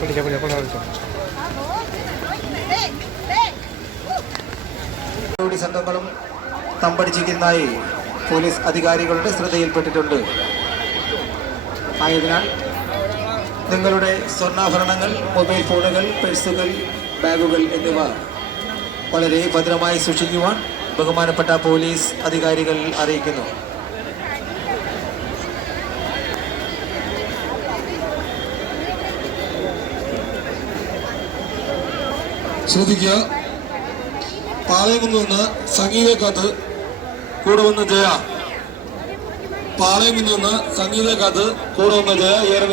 പിടിക്കാം പിടിക്കാം കൂടി സംഘങ്ങളും തമ്പടിച്ചിരിക്കുന്നതായി പോലീസ് അധികാരികളുടെ ശ്രദ്ധയിൽപ്പെട്ടിട്ടുണ്ട്. ആയതിനാൽ നിങ്ങളുടെ സ്വർണാഭരണങ്ങൾ മൊബൈൽ ഫോണുകൾ പേഴ്സുകൾ ബാഗുകൾ എന്നിവ വളരെ ഭദ്രമായി സൂക്ഷിക്കുവാൻ ബഹുമാനപ്പെട്ട പോലീസ് അധികാരികൾ അറിയിക്കുന്നു. ശ്രദ്ധിക്കുക. പാളയംകുന്ന് നിന്ന് സംഗീതക്കാത്ത് കൂടെ വന്ന ജയ. പാളയം നിന്ന് സംഗീതക്കാത്ത് കൂടെ വന്ന ജയ. ഏറെ